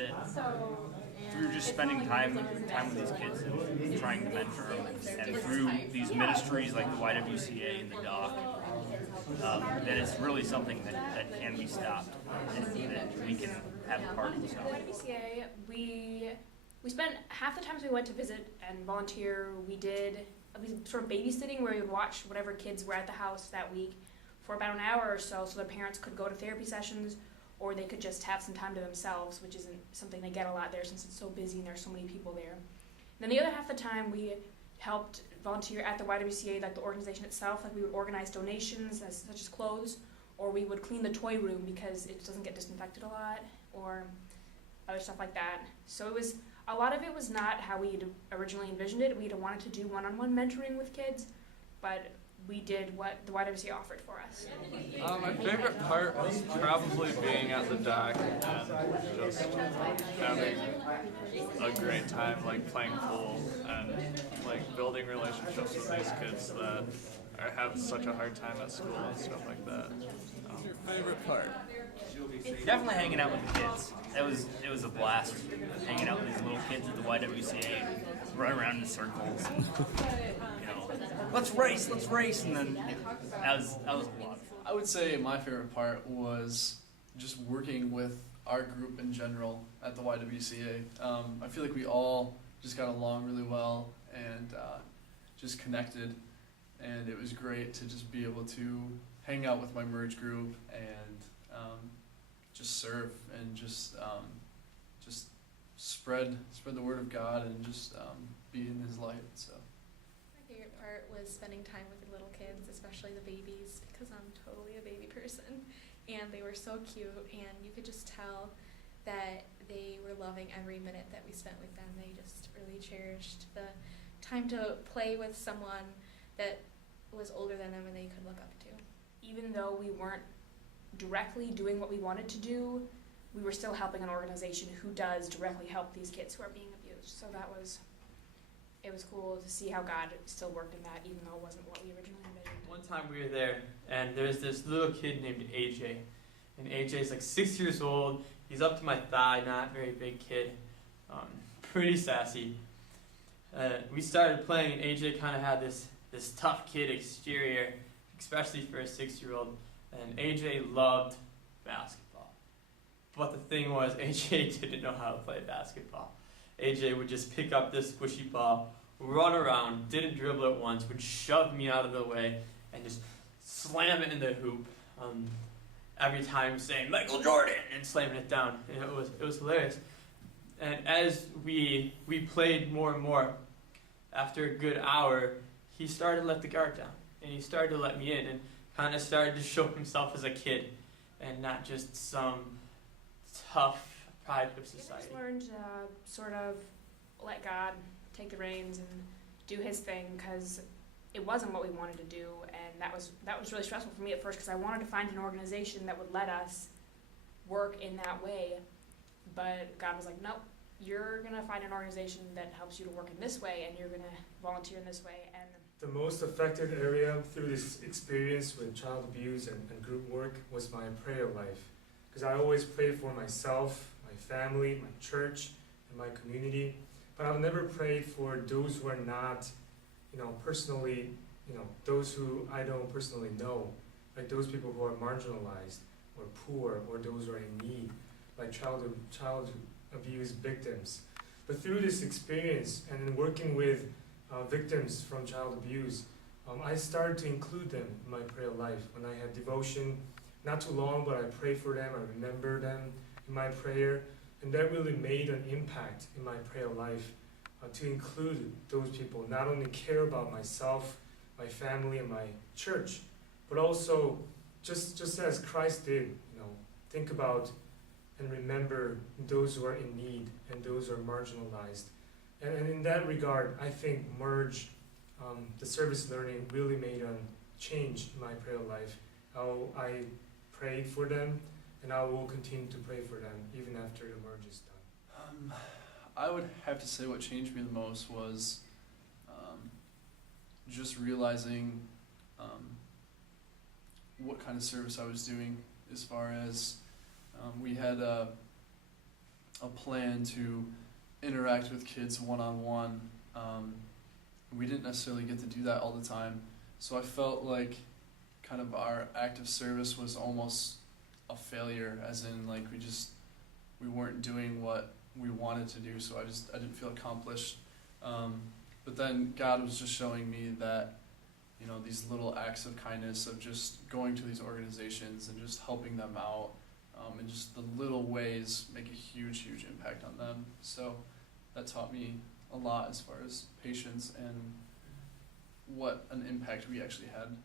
it, through just spending time with these kids and trying to mentor them, and through these ministries like the YWCA and the Dock, that it's really something that can be stopped and that we can have a part in. So. YWCA, we spent half the times we went to visit and volunteer. We did sort of babysitting where we would watch whatever kids were at the house that week for about an hour or so their parents could go to therapy sessions or they could just have some time to themselves, which isn't something they get a lot there since it's so busy and there's so many people there. And then the other half of the time we helped volunteer at the YWCA, like the organization itself. Like we would organize donations such as clothes, or we would clean the toy room because it doesn't get disinfected a lot, or other stuff like that. So a lot of it was not how we originally envisioned it. We'd wanted to do one-on-one mentoring with kids, but we did what the YWCA offered for us. My favorite part was probably being at the dock and just having a great time, like playing pool and like building relationships with these kids that have such a hard time at school and stuff like that. What's your favorite part? Definitely hanging out with the kids. It was a blast hanging out with these little kids at the YWCA, run around in circles, and, let's race, and then that was a lot of fun. I would say my favorite part was just working with our group in general at the YWCA. I feel like we all just got along really well and just connected, and it was great to just be able to hang out with my merge group and just serve and just spread the word of God and just be in His light. So. My favorite part was spending time with the little kids, especially the babies, because I'm totally a baby person, and they were so cute, and you could just tell that they were loving every minute that we spent with them. They just really cherished the time to play with someone that was older than them and they could look up to. Even though we weren't directly doing what we wanted to do, we were still helping an organization who does directly help these kids who are being abused. So it was cool to see how God still worked in that, even though it wasn't what we originally envisioned. One time we were there, and there's this little kid named AJ. And AJ's like 6 years old. He's up to my thigh, not very big kid. Pretty sassy. We started playing, and AJ kind of had this tough kid exterior, especially for a 6-year-old. And AJ loved basketball. But the thing was, AJ didn't know how to play basketball. AJ would just pick up this squishy ball, run around, didn't dribble it once, would shove me out of the way, and just slam it in the hoop. Every time saying, Michael Jordan, and slamming it down. And it was hilarious. And as we played more and more, after a good hour, he started to let the guard down. And he started to let me in and kind of started to show himself as a kid and not just some tough product of society. I just learned to sort of let God take the reins and do His thing, because it wasn't what we wanted to do, and that was really stressful for me at first, because I wanted to find an organization that would let us work in that way, but God was like, nope, you're going to find an organization that helps you to work in this way, and you're going to volunteer in this way. And the most affected area through this experience with child abuse and group work was my prayer life, because I always prayed for myself, my family, my church, and my community, but I've never prayed for those who are not personally, those who I don't personally know, like those people who are marginalized or poor or those who are in need, like child abuse victims. But through this experience and in working with victims from child abuse, I started to include them in my prayer life. When I had devotion, not too long, but I pray for them, I remember them in my prayer, and that really made an impact in my prayer life. To include those people, not only care about myself, my family, and my church, but also just as Christ did, think about and remember those who are in need and those who are marginalized. And in that regard, I think Merge, the service learning, really made a change in my prayer life. How I prayed for them, and I will continue to pray for them even after the Merge is done. I would have to say what changed me the most was just realizing what kind of service I was doing, as far as we had a plan to interact with kids one-on-one. We didn't necessarily get to do that all the time, so I felt like kind of our active service was almost a failure, as in like we weren't doing what we wanted to do, so I didn't feel accomplished. But then God was just showing me that, you know, these little acts of kindness of just going to these organizations and just helping them out, and just the little ways make a huge impact on them. So that taught me a lot as far as patience and what an impact we actually had